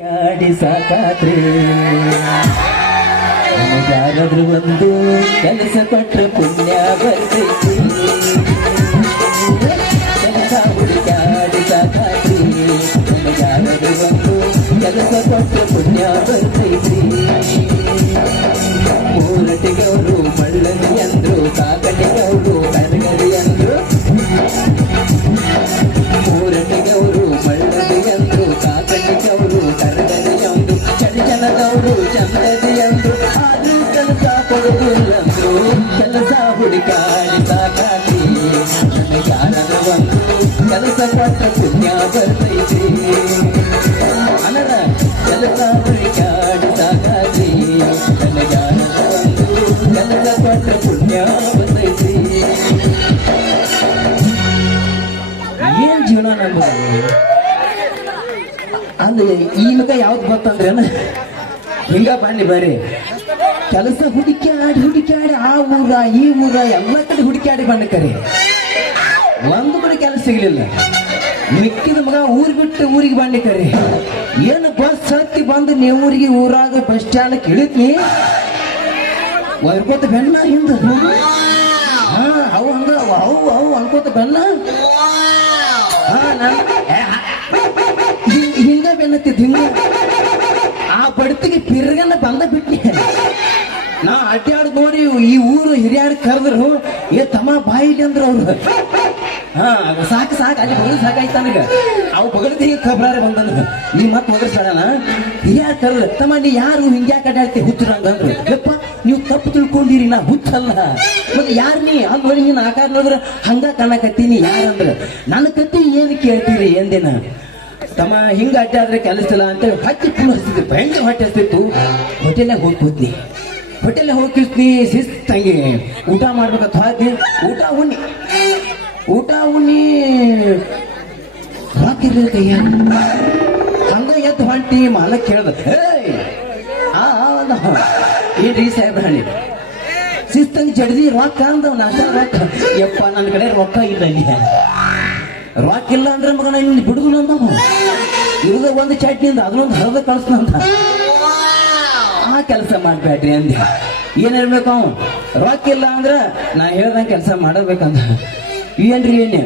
ಆಡಿ ಸಾಕಾತ್ರಿ. ಯಾರಾದ್ರೂ ಒಂದು ಕೆಲಸ ಕೊಟ್ರೆ ಪುಣ್ಯ ಬರ್ತೈತಿ. ಕೆಲಸ ಹುಡುಗಾಡಿ ಸಾಕಾತ್ರಿ. ಯಾರಾದ್ರೂ ಒಂದು ಕೆಲಸ ಕೊಟ್ರೆ ಪುಣ್ಯ ಬರ್ತೈತಿ. ಮೂರಟಿಗವರು ಮಳ್ಳನಿ ಅಂದ್ರು, ಕಾಕಟಿಗವರು ಕನಗಡಿ ಅಂದ್ರು. ಹುಡುಕಾಡಿ ಕೆಲಸ ಕೊಟ್ಟ ಬರ್ತೈತಿ. ಅನರ ಕೆಲಸ ಹುಡುಕಾಡಿ ಸಾಕಾಗಿ ನನಗಾರದ ಒಂದು ಕೆಲಸ ಕೊಟ್ಟ ಬರ್ತೈತಿ ಏನ್ ಜೀವನ ನಮ್ದು ಅಂದ್ರೆ ಈ ಮಗ ಯಾವ್ದು ಗೊತ್ತಂದ್ರೆ ಹಿಂಗ ಬನ್ನಿ ಬರ್ರಿ ಕೆಲಸ ಹುಡುಕ್ಯಾಡಿ ಹುಡುಕ್ಯಾಡಿ, ಆ ಊರ, ಈ ಊರ ಎಲ್ಲ ಕಡೆ ಹುಡುಕ್ಯಾಡಿ ಬಣ್ಣ ಕರೆ. ಒಂದು ಕಡೆ ಕೆಲಸ ಸಿಗಲಿಲ್ಲ. ಮಿಕ್ಕಿದ ಮಗ ಊರ್ ಬಿಟ್ಟು ಊರಿಗೆ ಬಂಡಿ ಕರೆ. ಏನು ಬಸ್ ಹತ್ತಿ ಬಂದು ಊರಿಗೆ ಊರಾಗ ಬಸ್ ಸ್ಟ್ಯಾಂಡ್ ಕಿಳಿತಿ ಒರ್ಕೋತ ಬೆನ್ನ ಹಿಂದ. ಹಾ, ಅವು ಹಂಗ, ಅವು ಅವು ಅನ್ಕೋತ ಬೆನ್ನ. ಹಾ ಹಿಂಗ ಬೆನ್ನತ್ತಿದ್ ಹಿಂಗ. ಆ ತಿರ್ಗನ್ನ ಬಂದ ಬಿಟ್ಟಿ ನಾ ಅಡ್ಡಾಡ್ ನೋಡಿ ಈ ಊರು ಹಿರಿಯಾರ್ ಕರೆದ್ರು, ಏ ತಮ್ಮ ಬಾಯಿಲಿ ಅಂದ್ರ ಅವ್ರು. ಹಾ ಸಾಕು ಸಾಕು, ಅಲ್ಲಿ ಬಗಲ್ ಸಾಕಾಯ್ತು ನನಗ. ಅವು ಬಗಲ್ದ ಕಬ್ರಾರೆ ಬಂದಂದ್ರ ನೀ ಮತ್ತೆ ಹೋಗಿಸ್ಬೇಡಣ ಹಿರಿಯಾರ್ ಕರೆದ್ರು, ತಮ್ಮ ನೀ ಯಾರು ಹಿಂಗ್ಯಾ ಅಡ್ಡಾಡ್ತಿ ಹುಚ್ಚರಂಗ ಅಂದ್ರ. ಯಪ್ಪ, ನೀವು ತಪ್ಪು ತಿಳ್ಕೊಂಡಿರಿ, ನಾ ಹುಚ್ಚಲ್ಲ. ಮತ್ತೆ ಯಾರು ನೀ? ಅಲ್ಲಿ ನೋಡಿ ನೀನು ಆಕಾರ ನೋಡಿದ್ರೆ ಹಂಗ ಕಾಣಕತ್ತೀನಿ ಯಾರಂದ್ರ ನನ್ನ ಕತ್ತಿ ಏನು ಕೇಳ್ತೀರಿ ಎಂದಿನ? ತಮ್ಮ ಹಿಂಗ ಅಡ್ಡಾದ್ರೆ ಕೆಲಸ ಇಲ್ಲ ಅಂತ ಹಚ್ಚಿ ಪುನಃ ಭಯಂಕರ ಹೊಟ್ಟೆ ಹಸ್ತಿತ್ತು. ಹೋಟೆಲ್ನಾಗ ಹೋಗಿ ಕೂತ್ನಿ. ಹೋಟೆಲ್ ಹೋಗಿ ಕೂತ್ನಿ ಶಿಸ್ತಂಗೆ ಊಟ ಮಾಡ್ಬೇಕಂತ ಹಾಕಿ ಊಟ ಉಣ್ಣಿ ಊಟ ಉಣ್ಣಿ ಹಾಕಿರ್ಲಿಲ್ಲ ಕೈಯ. ಹಂಗ ಎದ್ದು ಹೊಂಟಿ ಮಾಲಕ್ ಕೇಳ್ದ ಆ. ಏನ್ರಿ ಸಾಹೇಬ್ರ ಹಳ್ಳಿ ಶಿಸ್ತಂಗ್ ಜಡ್ದಿ ರೊಕ್ಕ ಅಂದವ್, ನಾಷ್ಟ ರೊಕ್ಕ. ಯಪ್ಪ ನನ್ನ ಕಡೆ ರೊಕ್ಕ ಇಲ್ಲ ಇಲ್ಲಿ ರೊಕ್ಕ ಇಲ್ಲ ಅಂದ್ರೆ ಮಗ ನಾನು ಬಿಡುದು ಅಂತ ಇರದ ಒಂದು ಚಟ್ನಿಯಿಂದ ಅದನ್ನೊಂದು ಹರಿದ ಕಳಿಸ್ನಂತ ಆ ಕೆಲಸ ಮಾಡ್ಬೇಡ್ರಿ ಅಂದೆ ಏನ್ ಹೇಳ್ಬೇಕು ಅವ ರೊಕ್ಕ ಇಲ್ಲ ಅಂದ್ರೆ ನಾ ಹೇಳ್ದಂಗೆ ಕೆಲಸ ಮಾಡಬೇಕಂದ. ಏನ್ರಿ ಏನೇ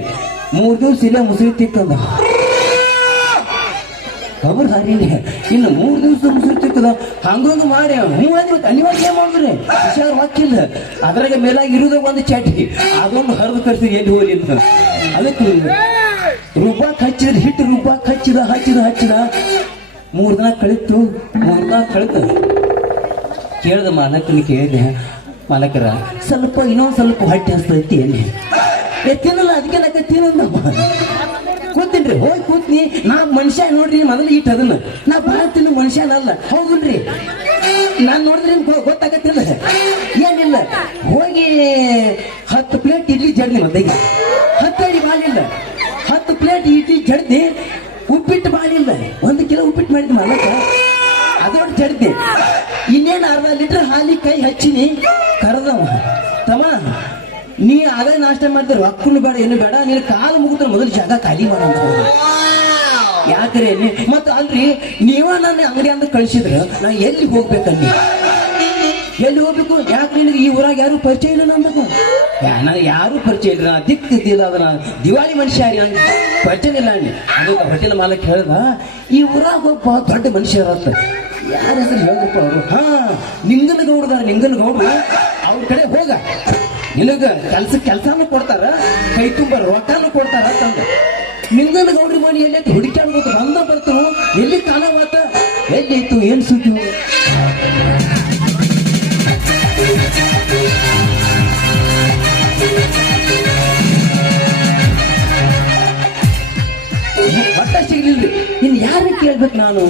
ಮೂರ್ ದಿವ್ಸ ಇಲ್ಲೇ ಮುಸುರಿ ತಿಕ್ಕಂದ. ಕಬರ್ ಹಾರಿನಿ ಇನ್ನು ಮೂರ್ ದಿವಸ ಮುಸುರಿ ತಿಕ್ಕದ. ಹಂಗೊಂದು ಮಾಡಿ ಹ್ಞೂ ಅನಿವಾರ್ಯ ಮಾಡಿದ್ರಿ? ರಾಕ್ ರೊಕ್ಕಿಲ್ಲ ಅದ್ರಾಗ ಮೇಲಾಗಿ ಇರುದ ಒಂದು ಚಟಿ ಅದೊಂದು ಹರಿದು ಕರ್ಸಿ ಎಲ್ಲಿ ಹೋಗ್ಲಿ ಅಂತ. ಅದಕ್ಕೆ ರೂಪಾಕ್ ಹಚ್ಚಿದ ಹಿಟ್ಟು ರೂಪಾಕ್ ಹಚ್ಚಿದ ಹಚ್ಚಿದ ಹಚ್ಚಿದ. ಮೂರ್ ದಿನ ಕಳಿತು ಮೂರ್ ದಿನ ಕಳಿತು. ಕೇಳ್ದ ಮಾಲಕನ ಕೇಳಿದೆ, ಮಾಲಕರ, ಸ್ವಲ್ಪ, ಇನ್ನೊಂದ್ ಸ್ವಲ್ಪ ಹೊಟ್ಟೆ ಹಸ್ತೈತಿ ಏನೇ ತಿನ್ನಲ್ಲ, ಅದಕ್ಕೆ ನಕ್ಕ ತಿನ್ನಲ್ಲ ಕೂತೀನ್ರಿ, ಹೋಗಿ ಕೂತ್ನಿ. ನಾ ಮನುಷ್ಯ ನೋಡ್ರಿ ಮೊದಲು ಇಟ್ಟು ಅದನ್ನ. ನಾ ಭಾಳ ತಿನ್ನ ಮನುಷ್ಯನಲ್ಲ ಹೌದಲ್ರಿ ನಾನ್ ನೋಡಿದ್ರೆ ಗೊತ್ತಾಗತ್ತಿಲ್ಲ. ಏನಿಲ್ಲ. ಹೋಗಿ ಹತ್ತು ಪ್ಲೇಟ್ ಇಡ್ಲಿ ಜಡ್ನಿ ಮತ್ತೆ ಹತ್ತು ಅಡಿ ಹತ್ತು ಜಡ್ದಿ ಉಪ್ಪಿಟ್ಟು ಮಾಡಿಲ್ಲ. ಒಂದು ಕಿಲೋ ಉಪ್ಪಿಟ್ಟು ಮಾಡಿದ್ ಮಾಲಕ? ಅದೊಂದು ಚಡ್ದಿ ಇನ್ನೇನು ಅರ್ಧ ಲೀಟರ್ ಹಾಲಿಗೆ ಕೈ ಹಚ್ಚಿನಿ? ಕರೆದವ. ತಮ್ಮ, ನೀ ಅದೇ ನಾಷ್ಟ ಮಾಡಿದ್ರು ಅಕ್ಕನು ಬೇಡ, ಏನು ಬೇಡ. ನೀನು ಕಾಲು ಮುಗಿದ್ರೆ ಮೊದಲು ಜಾಗ ಖಾಲಿ ಮಾಡಂತ ಯಾಕ್ರೆ? ಮತ್ತೆ ಅಲ್ರಿ, ನೀವ ನನ್ನ ಅಂಗಡಿ ಅಂತ ಕಳಿಸಿದ್ರೆ. ನಾ ಎಲ್ಲಿ ಹೋಗ್ಬೇಕಲ್ಲಿ ಎಲ್ಲಿ ಹೋಗ್ಬೇಕು? ಯಾಕೆ ನಿನಗೆ ಈ ಊರಾಗ ಯಾರು ಪರಿಚಯ ಇಲ್ಲ ನಂಬಕು ನನಗೆ ಯಾರು ಪರಿಚಯ ಇಲ್ಲ. ನಾ ದಿಕ್ಕಿದ್ದಿಲ್ಲ ಅದನ್ನ ದಿವಾಳಿ ಮನುಷ್ಯ ನಂಗೆ ಪರಿಚಯ ಇಲ್ಲ ಅಣ್ಣಿ ಅದಕ್ಕೆ ಹೋಟೆಲ್ ಮಾಲಕ್ ಹೇಳ್ದ, ಈ ಊರಾಗ ಒಬ್ಬ ದೊಡ್ಡ ಮನುಷ್ಯ ಇರತ್ತ. ಯಾರ ಹೆಸರು ಹೇಳಿದಪ್ಪ ಅವರು? ಹಾ, ನಿಂಗನ ಗೌಡ್ದಾರ ನಿಂಗನ ಗೌಡ್ರು. ಅವ್ರ ಕಡೆ ಹೋಗ. ನಿನಗ ಕೆಲಸ, ಕೆಲಸನೂ ಕೊಡ್ತಾರ, ಕೈ ತುಂಬ ರೊಕ್ಕನೂ ಕೊಡ್ತಾರ ಅಂತಂದ. ನಿಂಗನ ಗೌಡ್ರಿ ಮನೆ ಎಲ್ಲಿ ಹುಡುಕ್ಯಾಡ್ಬೇಕು, ಬಂದ ಬರ್ತು ಎಲ್ಲಿ ಕಾಣವಾತ ಎಲ್ಲಿ ಇತ್ತು, ಏನ್ ಸುದ್ದಿ ಸಿಗ್ಲಿಲ್ರಿ ಇನ್ ಯಾರ ಕೇಳ್ಬೇಕು ನಾನು?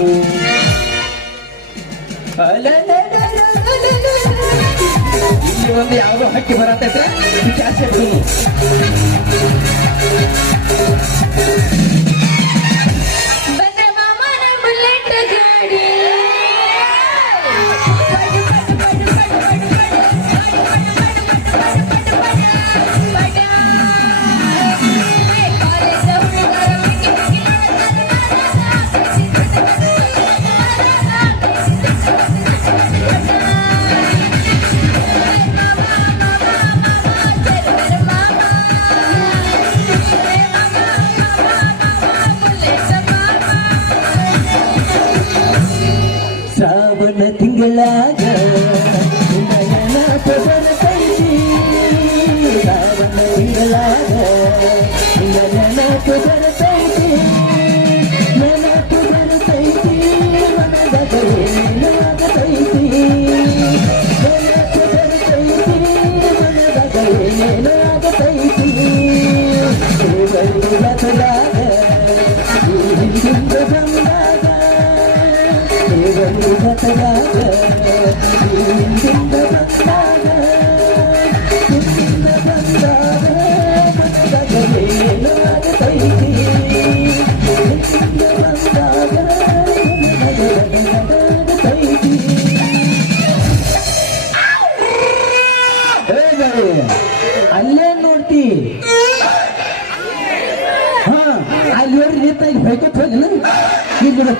ಇಲ್ಲಿ ಒಂದು ಯಾವುದೋ ಹಕ್ಕಿ ಬರತ್ತೈತ್ರ ವಿಚಾರಿಸಿ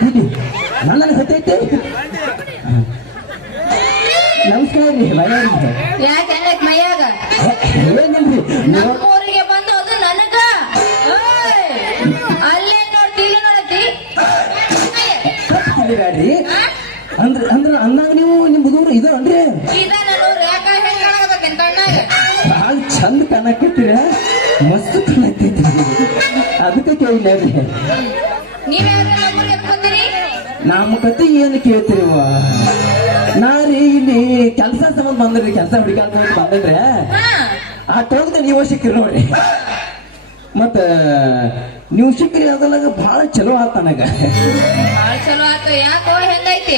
ಇಲ್ಲಿ ನನ್ನನ್ನು ನನ್ನ ಹತ್ತೈತೆ? ನಮಸ್ಕಾರ ರೀ ಮನೆಯವ್ರಿಗೆ ಯಾಕೆ ಅನ್ನಕ್ ಮೈಯಾಗ? ಏನಿಲ್ರಿ ಬಂದು ಅದು ನನಗ. ಓಯ್! ಅಲ್ಲೇ ನೋಡ್ತಿ ಇಲ್ಲಿ ನೋಡತಿ ಬ್ಯಾಡ್ರಿ ಅಂದ್ರ ಅಂದ್ರ ಅಂದಾಗ ನೀವು ನಿಮ್ ಹುಡುಗರು ಇದ ಅನ್ರಿ ಇದ ನನ್ನ ಊರು ಯಾಕ ಹೆಂಗ್ ಕಾಣಬೇಕೇನ್ ಕಣ್ಣಾಗ? ಭಾಳ ಚಂದ ಕಾಣಕತ್ತೀರ? ಮಸ್ತ್ ಕಾಣಕತ್ತೈತಿ ಅದಕ್ಕೆ ಕೇಳಿಲ್ಲ ರೀ. ನಮ್ಮೂರಿಗೆ ನಮ್ಮ ಕತೆ ಏನು ಕೇಳ್ತೀರಿ ನಾರಿ ನಾ ರೀ ಇಲ್ಲಿ ಕೆಲಸ ಸಂಬಂಧ ಬಂದ್ರಿ ಕೆಲಸ ಹುಡುಕಾಟ ಬಂದ್ರೆ ಆ ಟೋಗದ ನೀವು ಸಿಕ್ಕಿರಿ ನೋಡ್ರಿ ಮತ್ತ ನೀವು ಸಿಕ್ಕಿರಿ ಅದಲ್ಲಾಗ ಬಹಳ ಚಲೋ ಆತ ನನಗ. ಭಾಳ ಚಲೋ ಆತ. ಯಾಕೋ ಹೆಂಗೈತಿ?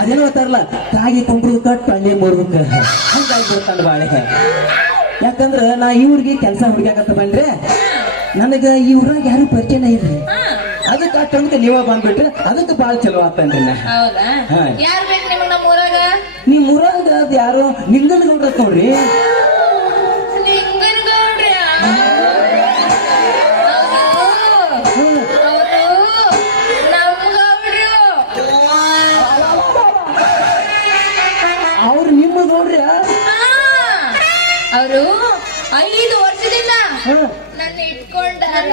ಅದೇನೋ ಅಂತಾರಲ್ಲ ತಾಗಿ ಕೊಂಬ್ರದು ಕಟ್ ಅಲ್ಲೇ ಮುರ್ದಕ್ಕ ಹಂಗಾಗಿ ಗೊತ್ತಂದ ಬಾಳೆ ಯಾಕಂದ್ರ ನಾ ಇವ್ರಿಗೆ ಕೆಲಸ ಹುಡುಗಾಕತ್ತ ಬಂದ್ರೆ ನನಗ ಈ ಊರಾಗ ಯಾರು ಪರಿಚಯ ಇಲ್ರಿ. ಅದಕ್ಕೆ ಆ ನೀವ ಬಂದ್ಬಿಟ್ರೆ ಅದಕ್ಕೆ ಬಾಳ ಚಲೋ ಆತ ನಾ. ಹೌದಾ? ಹಾ. ಯಾರ್ ಬೇಕು ನಿಮಗ್ ನಮ್ಮ ಊರಾಗ? ನಿಮ್ ಊರಾಗ ಅದ್ ಯಾರೋ? ನಿಂಗನ್ ಗೌಡ್ರ ನೋಡ್ರಿ ನಿಂಗನ್ ನಮ್ ಗೌಡ್ರು. ಅವ್ರು ನಿಮ್ಮ ಗೌಡ್ರಿ? ಅವರು ಐದು ವರ್ಷದಿಂದ ನನ್ನ ಇಟ್ಕೊಂಡಾರ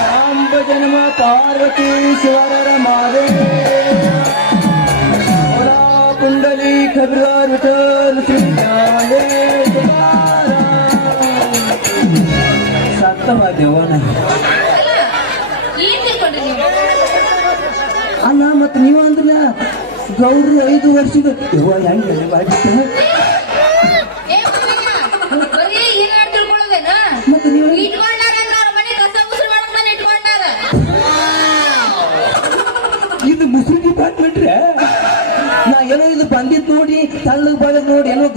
ಸಾಂಬ ಜನ್ಮ ಪಾರ್ವತೀಶ್ವರರ ಮಾದೇ. ಕುಂಡಲಿ ಕಬಿರಾರು ಸತ್ತವ ದೇವನ. ಅಲ್ಲ, ಮತ್ತೆ ನೀವು ಅಲ್ಲ ಮತ್ ನೀವು ಅಂದ್ರ ಗೌಡ್ರು ಐದು ವರ್ಷದ ಯವ್ವ ಹೆಂಗ್ ಮಾಡಿತ್ತು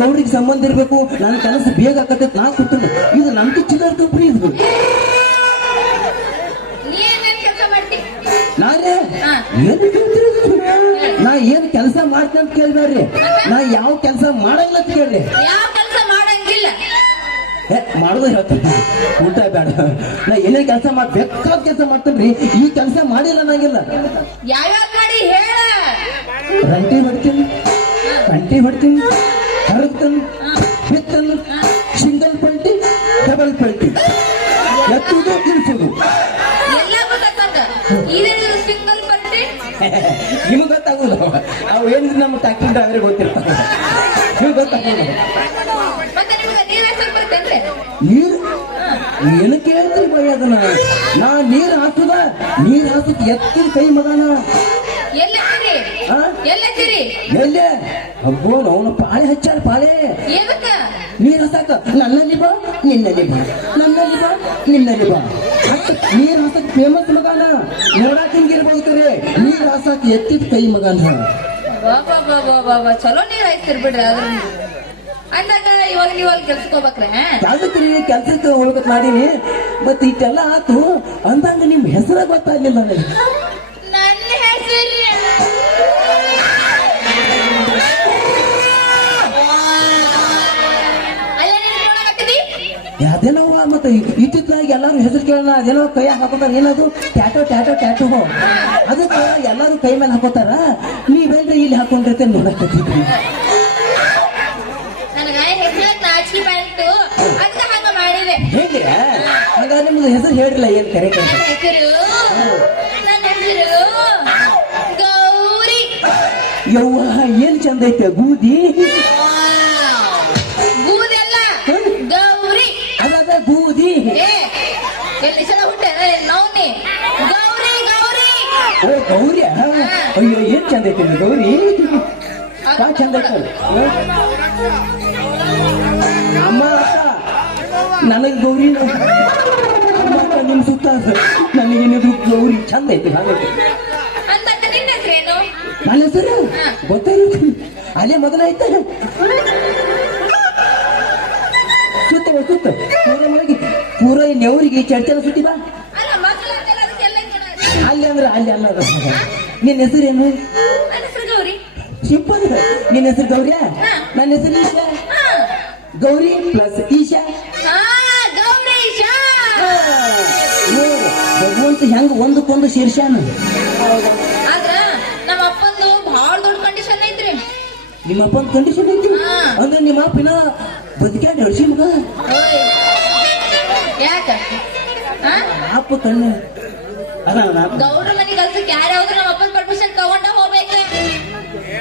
ಗೌರಿಗೆ ಸಂಬಂಧ ಇರಬೇಕು ನನ್ನ ಕೆಲಸ ಬೇಗ ಆಕತ್ತೈತ್ ನಾ ಕೂತೀನಿ ಇದು ನಮ್ಗೆ ಚಿಲ್ಲರ್ ಕಂಪ್ನಿ ಇದು. ನಾನೇ. ಏನ್? ನಾ ಏನ್ ಕೆಲಸ ಮಾಡ್ತೀನಿ ಅಂತ ಕೇಳ್ಬೇಡ್ರಿ. ನಾ ಯಾವ ಕೆಲಸ ಮಾಡಂಗಿಲ್ಲ ಅಂತ ಕೇಳ್ರಿ. ಯಾವ ಕೆಲಸ ಮಾಡಂಗಿಲ್ಲ? ಏ ಮಾಡೋದು ಹೇಳ್ತೀನಿ. ಊಟ ಬೇಡ. ನಾ ಏನೇ ಕೆಲಸ ಮಾಡ್ಬೇಕಾದ ಕೆಲಸ ಮಾಡ್ತೇನ್ರಿ. ಈ ಕೆಲಸ ಮಾಡಿಲ್ಲ ನಂಗಿಲ್ಲ. ರಂಟಿ ಹೊಡ್ತೀನಿ. ರಂಟಿ ಹೊಡ್ತೀನಿ. ಹರಗ್ತೀನಿ ಬಿತ್ತನ್ನು ಸಿಂಗಲ್ ಪಲ್ಟಿ ಡಬಲ್ ಪಲ್ಟಿ. ಎತ್ತುವುದು ಪರ್ಟಿ ನಿಮಗೆ ಗೊತ್ತಾಗುದು ಅವು ಏನು ನಮ್ಮ ತಾಕಿಂದ ಅವ್ರಿಗೆ ಗೊತ್ತಿರ್ತಾವೆ ನಿಮ್ಗೆ ನಿಮ್ಗೆ ನೀರ್ ಏನು ಕೇಳ್ತೀರಿ ಬೈ ಅದನ್ನ? ನಾ ನೀರ್ ಹಾಕುದ ನೀರ್ ಹಾಕಕ್ ಎತ್ತಿನ ಕೈ ಮಗನ. ಎಲ್ಲತ್ತೀರಿ ಎಲ್ಲೇ? ಅಬ್ಬೋ ಅವನು ಪಾಳೆ ಹಚ್ಚಾರ ಪಾಳೆ. ಏನಕ್ಕ? ನೀರ್ ಹಸಾಕ. ನನ್ನಲ್ಲಿ ಬಾ ನಿನ್ನಲ್ಲಿ ಬಾ. ನನ್ನಲ್ಲಿ ಬಾ ನಿನ್ನಲ್ಲಿ ಬಾ. ನೀರ್ ಹಸಕ್ ಫೇಮಸ್ ಮಗನ. ನೋಡಾಕ ಹಿಂಗಿರ್ಬೋದು ಕರೆ. ನೀರ್ ಹಸಾಕ್ ಎತ್ತಿದ ಕೈ ಮಗನ. ಬಾಬಾ ಚಲೋ ನೀರ್ ಹಾಕ್ತಿರ್ ಬಿಡ್ರಿ ಅದ್ರ ಅಂದಾಗ ಇವಾಗ ನೀವು ಅಲ್ಲಿ ಕೆಲ್ಸಕ್ಕೆ ಹೋಗ್ಬೇಕ್ರೆ ಯಾವ್ದಕ್ರಿ ಕೆಲ್ಸಕ್ಕೆ ಹೋಗ್ಬೇಕಂತ ಮಾಡೀನಿ. ಮತ್ತೆ ಇಷ್ಟೆಲ್ಲ ಆತು. ಅಂದಂಗ ನಿಮ್ ಹೆಸರ ಗೊತ್ತಾಗ್ಲಿಲ್ಲ ನನಗೆ. ಮತ್ತೆ ಇತ್ತಿತ್ತಲಾಗಿ ಎಲ್ಲಾರು ಹೆಸರು ಕೇಳೋಣ ಅದೇನೋ ಕೈ ಹಾಕೋತಾರ ಏನದು ಟ್ಯಾಟೋ ಟ್ಯಾಟೋ ಟ್ಯಾಟೋ. ಅದಕ್ಕೆ ಎಲ್ಲರೂ ಕೈ ಮೇಲೆ ಹಾಕೋತಾರ? ನೀವೇನ್ರಿ ಇಲ್ಲಿ ಹಾಕೊಂಡಿರ್ತೇನೆ ನೋಡಕ್ಕೆ ಹಂಗ ಹಾಗಾದ್ರೆ ನಿಮ್ದು ಹೆಸರು ಹೇಳಿಲ್ಲ ಏನ್ ಕರೆ ನನ್ನ ಹೆಸರು? ನನ್ನ ಯವ್ವ ಏನ್ ಚಂದ ಐತೆ ಗೂದಿ ಗೌರಿ ಅಯ್ಯೋ ಏನ್ ಚಂದ ಐತಿ ಗೌರಿ? ಕಾ ಚಂದ ಐತೆ ಅಮ್ಮ ನನಗೆ ಗೌರಿ ನಿಮ್ ಸುತ್ತ ನನಗೇನಿದ್ರು ಗೌರಿ ಚಂದ ಐತಿ ಅಲ್ಲ ಸರ್ ನಿನ್ನ ಹೆಸರು? ಗೊತ್ತಾಗಿತ್ತು ಅಲ್ಲೇ ಮೊದಲ ಐತ ಸುತ್ತ ಸುತ್ತ. ಪೂರ ಒಳಗೆ ಪೂರ ನೆವರಿಗೆ ಚರ್ಚೆನ ಸುತ್ತಿ ಬಾ. ಅಂದ್ರೆ ಅಲ್ಲಿ ಅಲ್ಲ. ನಿನ್ನ ಹೆಸರೇನು? ನನ್ನ ಹೆಸರು ಗೌರಿ. ಸಿಂಪಲ್ ನಿನ್ನ ಹೆಸರು ಗೌರಿಯಾ? ನನ್ನ ಹೆಸರು ಈಶಾ. ಗೌರಿ ಪ್ಲಸ್ ಈಶಾ. ಭಗವಂತ ಹೆಂಗ ಒಂದಕ್ಕೊಂದು ಶೀರ್ಷಾನ? ಆದ್ರ ನಮ್ಮ ಅಪ್ಪಂದು ಬಹಳ ದೊಡ್ಡ ಕಂಡೀಷನ್ ಐತ್ರಿ. ನಿಮ್ಮ ಅಪ್ಪನ ಕಂಡೀಷನ್ ಐತಿ? ಅಂದ್ರೆ ನಿಮ್ಮ ಅಪ್ಪಿನ ಬದುಕ್ಯಾಡ ಹಡ್ಸಿ ಮಗ? ಯಾಕ? ಹಾ? ಅಪ್ಪ ಕಣ್ಣು. ಗೌಡ್ರ ಮನೆ ಕೆಲ್ಸಕ್ಕೆ ಯಾರ್ಯಾವ್ದು ನಮ್ಮ ಅಪ್ಪನ ಪರ್ಮಿಷನ್ ತಗೊಂಡ ಹೋಗ್ಬೇಕು.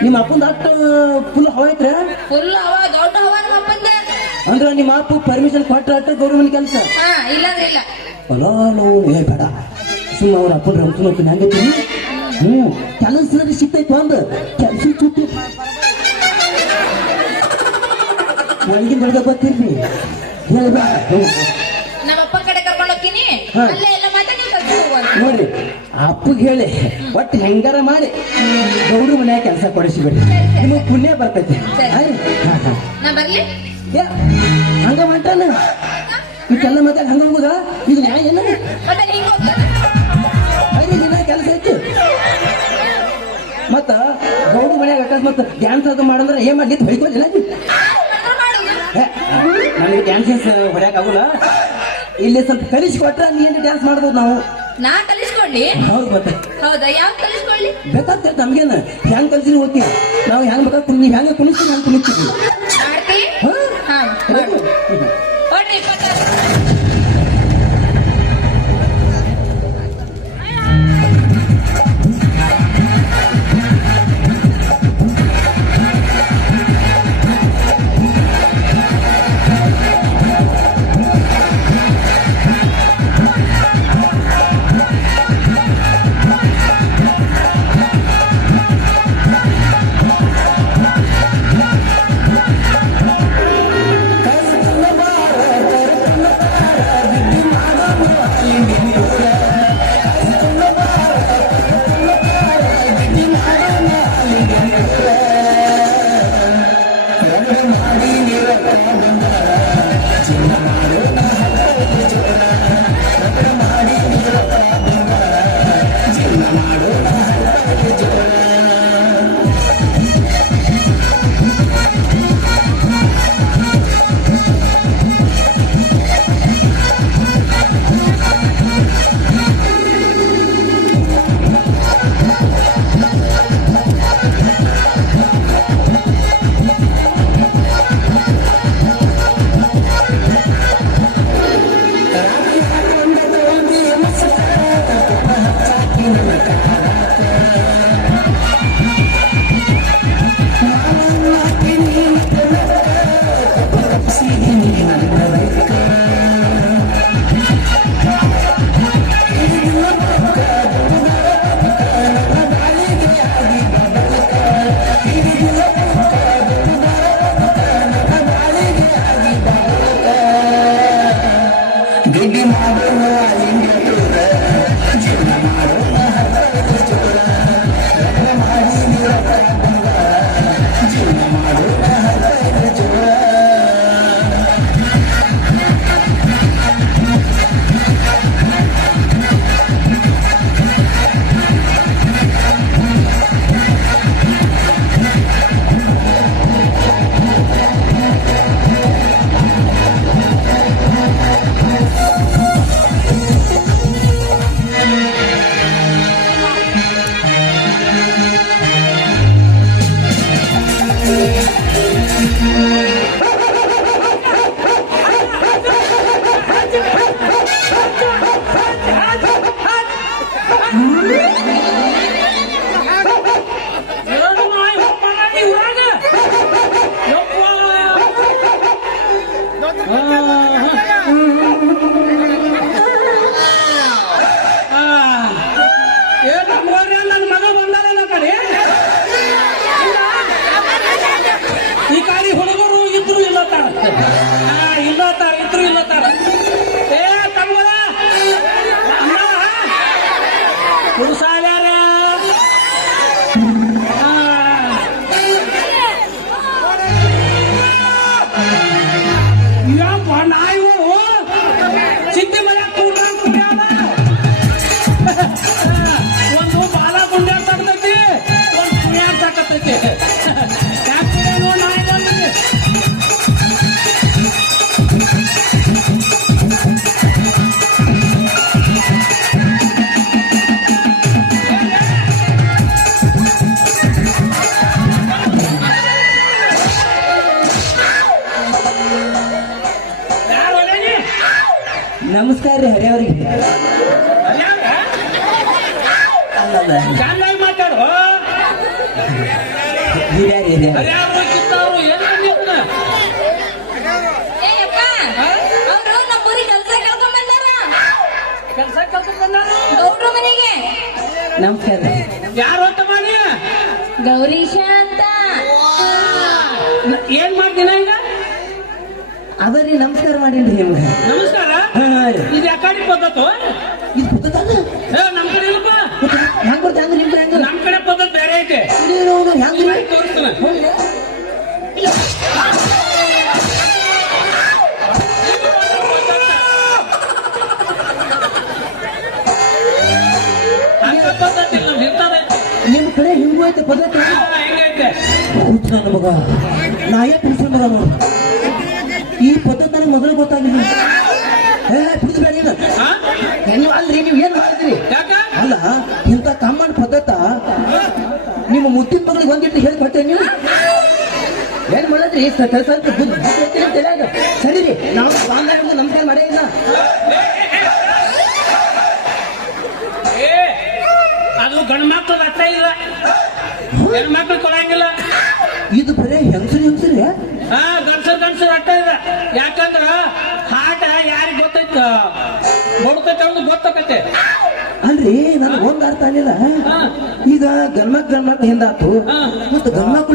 ನಿಮ್ಮ ಅಪ್ಪಂದ ಅಟ್ಟ ಫುಲ್ ಹವಾಯ್ತ್ರ ಫುಲ್ ಹವ ದೊಡ್ಡ ಹವ ನಮ್ಮ ಅಪ್ಪಂದ. ಅಂದ್ರ ನಿಮ್ಮ ಅಪ್ಪ ಪರ್ಮಿಷನ್ ಕೊಟ್ರ ಅಟ್ಟ ಗೌರ್ಮೆಂಟ್ ಕೆಲಸ? ಹಾ ಇಲ್ಲಾಂದ್ರೆ ಇಲ್ಲ. ನಾವು ಏ ಬೇಡ. ಸುಮ್ಮ ಅವ್ರ ಅಪ್ಪನ ರಂತು ಹಂಗೈತಿ ಹ್ಞೂ. ಕೆಲಸ ಸಿಗ್ತೈತೆ ಒಂದು. ಕೆಲಸ ಚುಟ್ಟಿ ಒಳಗಿನ ಬೆಳಗ್ಗೆ ಗೊತ್ತಿರ್ಲಿ ನಮ್ಮ ಅಪ್ಪ ಕಡೆ ಕರ್ಕೊಂಡು ಹೋಗ್ತೀನಿ. ಅಲ್ಲೇ ಎಲ್ಲ ಮಾತಾ ನೀವು ಕಲ್ತು ಹೋಗುವಂತ ನೋಡ್ರಿ ಅಪ್ಪಗೆ ಹೇಳಿ ಒಟ್ಟು ಹೆಂಗಾರ ಮಾಡಿ ಗೌಡ್ರ ಮನ್ಯಾಗ ಕೆಲಸ ಕೊಡಿಸಿಬಿಡಿ. ನಿಮಗೆ ಪುಣ್ಯ ಬರ್ತೈತಿ. ಹಂಗ ಮಾಡ್ತಾನ? ಇದೆಲ್ಲ ಮತ್ತೆ ಹಂಗ ಹೋಗುದ? ಇದು ನ್ಯಾಯ ಏನ? ಮತ್ತೆ ಐದು ದಿನ ಕೆಲಸ ಐತಿ. ಮತ್ತ ಗೌಡ್ರ ಮನ್ಯಾಗ ಅಕಸ್ಮಾತ್ ಡ್ಯಾನ್ಸ್ ಅದು ಮಾಡಂದ್ರೆ ಏನ್ ಮಾಡ್ಲಿ? ಹೊಯ್ಕೊಂಡಿಲ್ಲ ನನಗೆ ಡ್ಯಾನ್ಸಸ್ ಹೊಡ್ಯಾಕ ಆಗುಲ್ಲ. ಇಲ್ಲಿ ಸ್ವಲ್ಪ ಕಲಿಸಿ ಕೊಟ್ರ ನೀನು ಡ್ಯಾನ್ಸ್ ಮಾಡ್ಬೋದು ನಾವು. ನಾ ಕಲಿಸ್ಕೊಳ್ಳಿ ಹೌದು ಮತ್ತೆ. ಹೌದಾ? ಯಾವ್ ಕಲಿಸ್ಕೊಳ್ಳಿ? ಬೇಕಾಗ್ತದೆ ನಮ್ಗೇನ? ಹೆಂಗ್ ಕಲ್ಸಿನ ಹೋಗ್ತೀವಿ ನಾವು ಹೆಂಗ್ ಬೇಕಾದ್ರೆ ನೀವು ಹೆಂಗ ಕುಣಿಸ್ತೀವಿ ಹಂಗೆ ಕುಣಿಸ್ತೀವಿ ನಮಸ್ಕಾರ ಯಾರು ಅಂತ ಮಾಡಿ ಗೌರೀಶ ಅಂತ ಏನ್ ಮಾಡ್ತೀನ ಈಗ ಅದರಿ ನಮಸ್ಕಾರ. ಮಾಡೀನ್ರಿ ನಿಮ್ಗೆ ನಮಸ್ಕಾರ ಇದು ಯಾಕಡೆ ಪದ್ಧತು? ಇದು ಪುಸ್ತಕ ಏ ನಮ್ ಕಡೆ ಇಲ್ಲಪ್ಪ ಹೆಂಗ್ ಬರ್ತ ಹೆಂಗ್ ನಿಮ್ದು ಹೆಂಗ್ ನಮ್ ಕಡೆ ಪದ್ಧತಿ ಬೇರೆ ಐತೆ ಹೆಂಗ್ರಿ ತೋರಿಸ್ತಾನೆ ನಿಮ್ ಕಡೆ ಹಿಂಗೂ ಐತೆ ಪದ್ಧತಿ ನನ್ನ ಮಗ. ನಾ ಯಾಕೆ ತಿಳಿಸ ಈ ಪದ್ಧತಿ ನನಗೆ ಮೊದಲು ಗೊತ್ತಾಗಿಲ್ಲ ಏ ಬಿಡುದು ಬೇಡ ನೀನು. ಹಾ ನೀವು ಅಲ್ರಿ ನೀವು ಏನ್ ಮಾಡ್ತೀರಿ ಯಾಕ ಅಲ್ಲ ಇಂಥ ಕಾಮನ್ ಪದ್ಧತ ನಿಮ್ಮ ಒಂದಿಟ್ಟು ಹೇಳಿ ಕೊಟ್ಟೆ ನೀವು ಏನ್ ಮಾಡಿದ್ರಿ ಸ್ವಲ್ಪ ಸ್ವಲ್ಪ ಬುದ್ಧಿ. ಸರಿ ನಾವು ಹಾ. ಈಗ ಗಂಡ್ಮಕ್ ಗಂಡ್ಮಕ್ಳು ಹಿಂದಾತು. ಮತ್ತೆ ಗಂಡ್ಮಕ್ಳು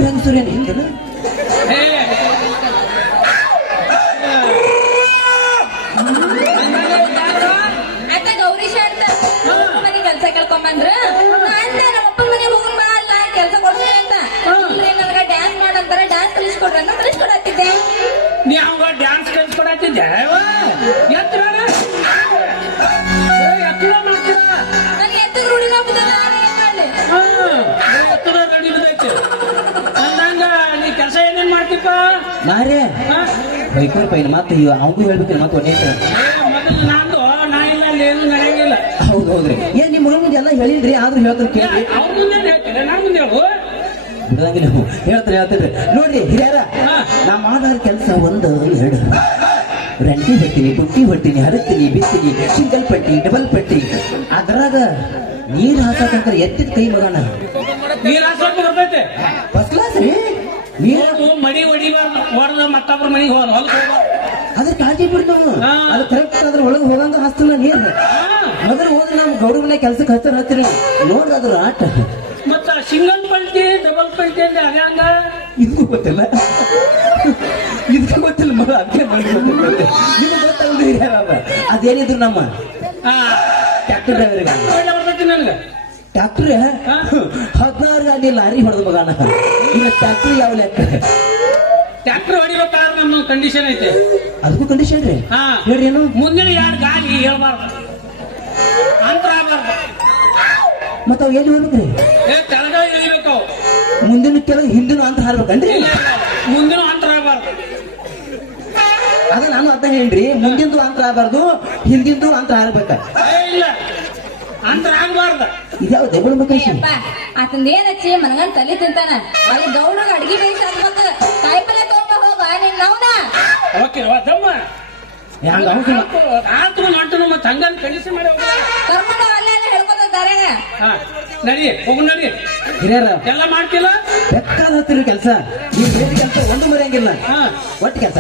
ಬೈಕರ್ ಪೈನ ಮತ್ತೆ ಅವಂಗೂ ಹೇಳ್ಬೇಕು ಮತ್ತೆ ಮೊದಲು ನಂದು ನಾ ಇಲ್ಲ ಅಲ್ಲಿ ಏನು ನಡೆಯಂಗಿಲ್ಲ ಹೌದು ಹೌದ್ರಿ. ಏನ್ ನಿಮ್ಮ ಮಗನ ಮುಂದೆ ಎಲ್ಲ ಹೇಳಿದ್ರಿ ಆದ್ರೂ ಹೇಳ್ತಾರೆ ಕೇಳಿ ಅವ್ರ ಮುಂದೆ ಹೇಳ್ತಾರೆ ನಾ ಮುಂದೆ ಹೇಳು ಬಿಡಂಗಿಲ್ಲ ನೀವು ಹೇಳ್ತಾರೆ ಹೇಳ್ತಾರೆ ನೋಡ್ರಿ ಹಿರಿಯರ. ನಾ ಮಾಡೋ ಕೆಲಸ ಒಂದು ಎರಡು. ರಂಟಿ ಹೊಡ್ತೀನಿ ಬುಟ್ಟಿ ಹೊಡ್ತೀನಿ ಹರತೀನಿ ಬಿತ್ತೀನಿ ಸಿಂಗಲ್ ಪಟ್ಟಿ ಡಬಲ್ ಪಟ್ಟಿ. ಅದ್ರಾಗ ನೀರ್ ಹಾಕಂತ ಎತ್ತಿದ ಕೈ ಮಗನ. ನೀರ್ ಬರ್ತೈತೆ. ಫಸ್ಟ್ ಕ್ಲಾಸ್ ರೀ. ನೀರು ಮಡಿ ಮತ್ತೊಬ್ರ ಮನೆಗೆ ಹೋದ ಹೊಲಕ್ಕೆ ಹೋಗ್ಬಾರ್ದು ಅದ್ರ ಕಾಳಜಿ ಬಿಡ್ತು ನಾವು ಹಾ. ಅದು ಕರೆಕ್ಟ್ ಅದ್ರ ಒಳಗೆ ಹೋಗಂಗ ಹಸ್ತನ ನೀರ್. ಹಾ. ಮೊದಲು ಹೋದ್ರೆ ನಮ್ ಗೌಡ ಮನೆ ಕೆಲ್ಸಕ್ಕೆ ಹಚ್ಚಾರ ಹಚ್ಚಿರಿ ನೋಡ್ರಿ ಅದ್ರ ಆಟ. ಮತ್ತ ಸಿಂಗಲ್ ಪಲ್ಟಿ ಡಬಲ್ ಪಲ್ಟಿ ಅಂದ್ರೆ ಅದೇ ಹಂಗ? ಇದಕ್ಕೂ ಗೊತ್ತಿಲ್ಲ. ಇದಕ್ಕೂ ಗೊತ್ತಿಲ್ಲ ಮಗ ಅದಕ್ಕೆ ಮಾಡಿ ನಿಮ್ಗೆ ಗೊತ್ತಲ್ರಿ ಹಿರಿಯರ ಅದೇನಿದ್ರು ನಮ್ಮ ಹಾ. ಟ್ರ್ಯಾಕ್ಟರ್ ಡ್ರೈವರ್ಗೆ ಒಳ್ಳೆ ಬರ್ತೈತಿ ನನ್ಗೆ. ಟ್ರ್ಯಾಕ್ಟರ್ ಹದಿನಾರು ಗಾಡಿ ಲಾರಿ ಹೊಡೆದ ಮಗನ. ಇನ್ನು ಟ್ರ್ಯಾಕ್ಟರ್ ಯಾವ ಲೆಕ್ಕ? ಟ್ರ್ಯಾಕ್ಟರ್ ನಮ್ಮ ಕಂಡೀಷನ್ ಐತೆ. ಅದಕ್ಕೂ ಕಂಡೀಷನ್ ರೀ ಹಾ. ಹೇಳ್ರಿ ಏನು? ಮುಂದಿನ ಯಾರು ಗಾಳಿ ಹೇಳ್ಬಾರ್ದು. ಅಂತರ ಆಗ್ಬಾರ್ದು. ಮತ್ತ ಅವ್ ಎಲ್ಲಿ ಹೋಗ್ಬೇಕ್ರಿ? ಏ ಕೆಳಗ ಇಳಿಬೇಕು ಅವು. ಮುಂದಿನ ಕೆಳಗೆ ಹಿಂದಿನ ಅಂತ ಹಾರ್ಬೇಕನ್ರಿ? ಇಲ್ಲ, ಇಲ್ಲ. ಮುಂದಿನ ಅಂತರ ಆಗ್ಬಾರ್ದು. ಅದ ನಾನು ಅರ್ಥ ಹೇಳ್ರಿ. ಮುಂದಿಂದು ಅಂತ ಆಗಬಾರ್ದು ಹಿಂದಿಂದು ಅಂತ ಹಾರ್ಬೇಕ. ಏ ಇಲ್ಲ. ಅಂತರ ಆಗ್ಬಾರ್ದು. ಇದ್ಯಾವ ದೇಗುಳ ಮಕೇಶ್ ಅಪ್ಪ ಆತಂದ ಏನ್ ಹಚ್ಚಿ ಮನಗನ್ ತಲೆ ತಿಂತಾನ. ಅಲ್ಲಿ ಗೌಡ್ರಿಗೆ ಅಡ್ಗಿ ಬೇಯಿಸಿ ಹಾಕ್ಬೇಕು ಓಕೆ ದಮ್ಮ ಹಂಗ ಅವಸರ ಆತು ಮಾಡ್ತಾನ ಮತ್ತೆ ಹಂಗನ್ ಕಳಿಸಿ ಮಾಡಿ ಹೋಗ ಕರ್ಮದ ಅಲ್ಲೇ ಹಾ ನಡಿ ಹೋಗು ನಡಿ. ಹಿರಿಯರ ಎಲ್ಲ ಮಾಡ್ತಿಲ್ಲ ಬೆಕ್ಕಾದ ಹತ್ತಿರ ಕೆಲಸ. ನೀವು ಬೇರೆ ಕೆಲಸ ಒಂದು ಮರೆಯಂಗಿಲ್ಲ ಹಾ. ಒಟ್ಟು ಕೆಲಸ